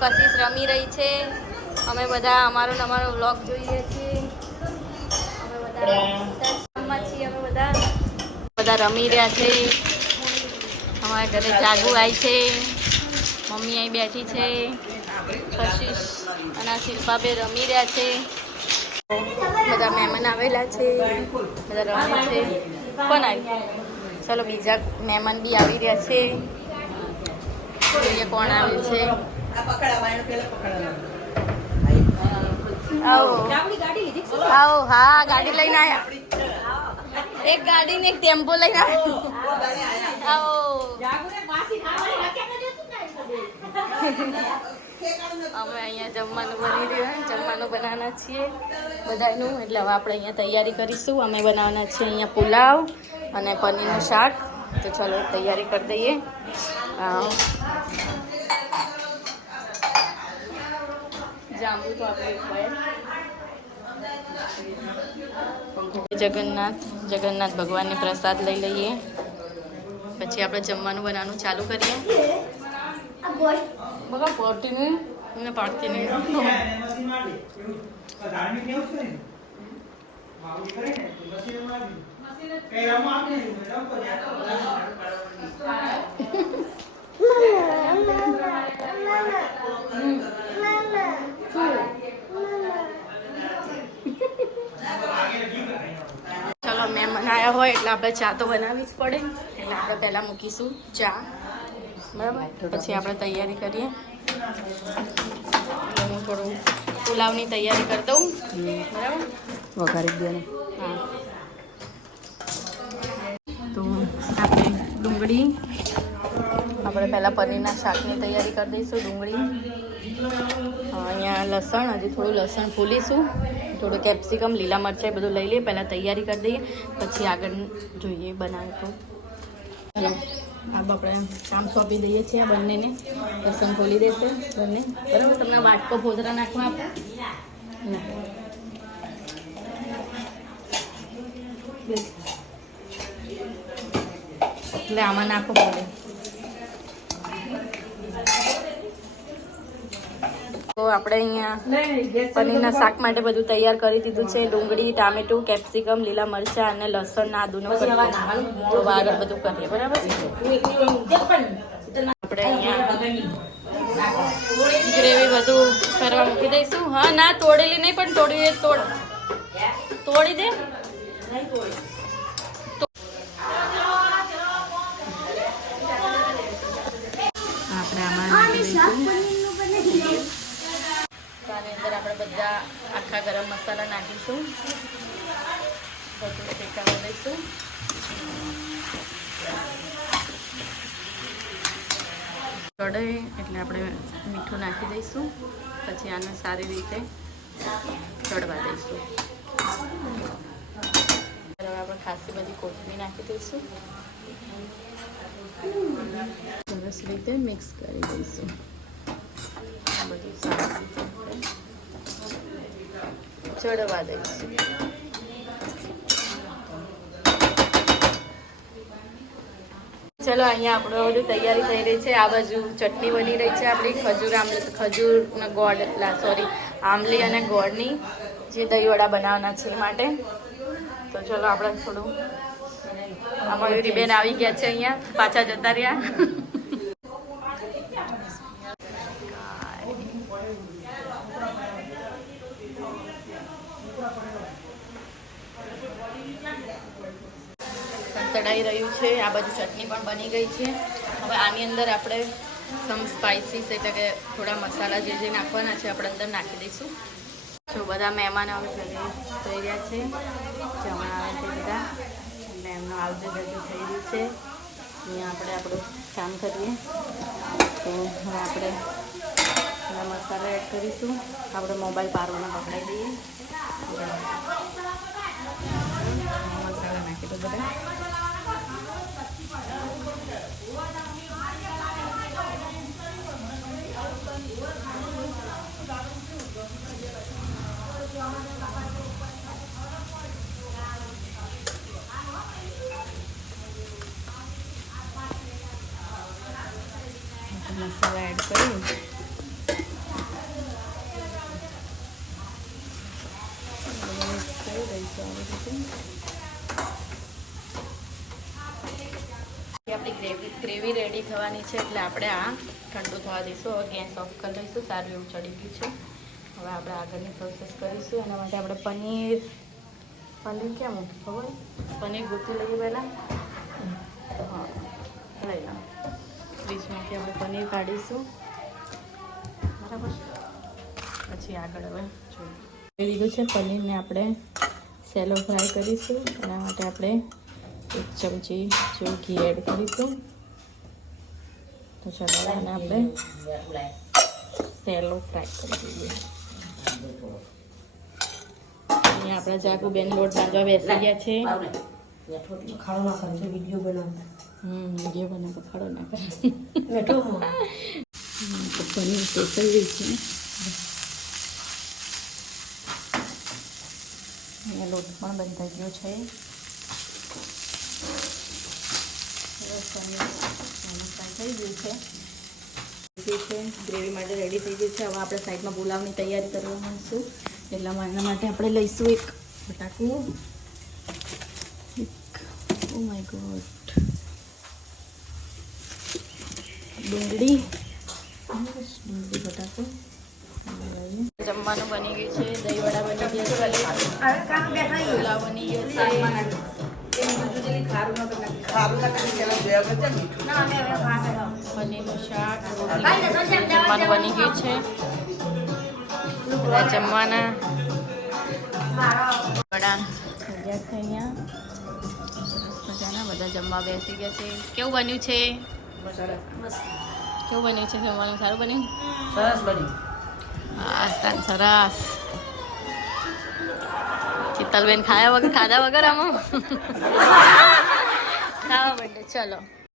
કશિશ રમી રહી છે. અમે બધા અમારો વ્લોગ જોઈએ છીએ. અમે બધા છીએ. અમે બધા રમી રહ્યા છે. અમારા ઘરે જાગુ આવી છે. મમ્મી અહીં બેઠી છે. કશિશ અને શિલ્પાબે રમી રહ્યા છે. બધા મહેમાન આવેલા છે. બધા રમે છે. કોણ આવ્યું? ચલો બીજા મહેમાન બી આવી રહ્યા છે. જોઈએ કોણ આવ્યું છે. આવો આવો. હા, ગાડી લઈને આવ્યા. એક ગાડી ને એક ટેમ્પો લઈને આવ્યા. આવો. અમે અહીંયા જમવાનું બની રહ્યું. જમવાનું બનાવવાના છીએ બધાનું. એટલે હવે આપણે અહીંયા તૈયારી કરીશું. અમે બનાવવાના છીએ અહીંયા પુલાવ અને પનીરનું શાક. તો ચલો તૈયારી કરી દઈએ. જાંબુ તો આપણે જગન્નાથ ભગવાનને પ્રસાદ લઈ લઈએ. પછી આપણે જમવાનું બનાવવાનું ચાલુ કરીએ. બગા પડતી નહીં ને પાડતી નહીં. ચલો મહેમાન આવ્યા હોય એટલે આપણે ચા તો બનાવવી જ પડે. એટલે આપણે પહેલાં મૂકીશું ચા, બરાબર. પછી આપણે તૈયારી કરીએ. હું થોડું પુલાવની તૈયારી કરી દઉં, બરાબર. વઘારી દે. હા, તો આપણે ડુંગળી, આપણે પહેલાં પનીરના શાકની તૈયારી કરી દઈશું. ડુંગળી, અહીંયા લસણ, હજી થોડું લસણ ફૂલીશું. થોડું કેપ્સિકમ, લીલા મરચાં બધું લઈ લઈએ. પહેલાં તૈયારી કરી દઈએ, પછી આગળ જોઈએ બનાવે તો. ચાલો આપણે કામ સોંપી દઈએ છીએ આ બંનેને. લસણ ખોલી દેશે બંને, બરાબર. તમને વાટકો ફોદરા નાખવા આપો. એટલે આમાં નાખો પડે. તો આપણે અહીંયા પનીરના શાક માટે બધું તૈયાર કરી દીધું છે. ડુંગળી, ટામેટું, કેપ્સિકમ, લીલા મરચાં અને લસણ, આદુનો કટકો. તો આગળ બધું કરીએ, બરાબર. આપણે અહીંયા ગ્રેવી બધું કરવા મૂકી દઈશું. હા, ના તોડેલી નહીં, પણ તોડી દે. આપણે આમાં આની અંદર આપણે બધા આખા ગરમ મસાલા નાખીશું. બધું શેકાવા દઈશું. કઢાઈ એટલે આપણે મીઠું નાખી દઈશું. પછી આને સારી રીતે ચડવા દઈશું. હવે આપણે ખાસી બધી કોથમીર નાખી દઈશું. સરસ રીતે મિક્સ કરી દઈશું. બધું સારી રીતે ચડવા દઈશું. ચલો અહીંયા આપણે બધું તૈયારી થઈ રહી છે. આ બાજુ ચટણી બની રહી છે આપણી આમલી અને ગોળની, જે દહીંવડા બનાવવાના છે એ માટે. તો ચલો આપણે થોડું મયુરી બેન આવી ગયા છે અહીંયા, પાછા જતા રહ્યા. તળાઈ રહ્યું છે. આ બાજુ ચટણી પણ બની ગઈ છે. હવે આની અંદર આપણે સમ સ્પાઇસીસ એટલે કે થોડા મસાલા જે નાખવાના છે આપણે અંદર નાખી દઈશું. તો બધા મહેમાનો હવે ઘરે થઈ રહ્યા છે, જમવા આવે છે બધા, એટલે એમનો આવજો જજો થઈ રહ્યું છે. અહીંયા આપણે આપણું કામ કરીએ. તો હવે આપણે બધા મસાલા એડ કરીશું. આપણે મોબાઈલ પારવાનો પકડાઈ દઈએ. મસાલા નાખી દો બધા. મસાલા એડ કરી ગ્રેવી રેડી થવાની છે એટલે આપણે આ ઠંડુ થવા દઈશું. હવે ગેસ ઓફ કરી દઈશું. સારું એવું ચડી ગયું છે. હવે આપણે આગળની પ્રોસેસ કરીશું. એના માટે આપણે પનીર ક્યાં મૂકી ખબર? પનીર ગોતી લઈએ પહેલાં. હા, લઈ લો. ફ્રીજમાંથી આપણે પનીર કાઢીશું. બરાબર. પછી આગળ હવે જોઈએ લીધું છે પનીરને આપણે સેલો ફ્રાય કરીશું. એના માટે આપણે 1 ચમચી જેવું ઘી એડ કરીશું. તો ચાલો અને આપણે સેલો ફ્રાય કરી દઈએ. અહીંયા આપણા જાગુબેન લોટ બાંધવા બેસી ગયા છે. ખાડો ના કરે વિડીયો બનાવતા. વિડીયો બનાવતા ખાડો ના કરે. પનીર શેકાઈ છે. અહીંયા લોટ પણ બંધાઈ ગયો છે. થઈ ગયું છે. ગ્રેવી માટે રેડી થઈ ગયું છે. હવે આપણે સાઈડમાં પુલાવની તૈયારી કરવા માંગીશું. એટલામાં એના માટે આપણે લઈશું એક બટાકું. Oh my God. ડુંગળી બટાકું. જમવાનું બની ગયું છે. દહીંવડા બની ગયા છે. પુલાવ બની ગયો છે. પનીરનું શાક જમવાનું બની ગયું છે. બધા જમવાના વડા તૈયાર છે. અહીંયા મજાના બધા જમવા બેસી ગયા છે. કેવું બન્યું છે? કેવું બન્યું છે જમવાનું? સારું બન્યું? સરસ બન્યું. હા, સરસ. ચિત્તલબેન ખાધા વગર આમાં ખાવા માંડે. ચલો.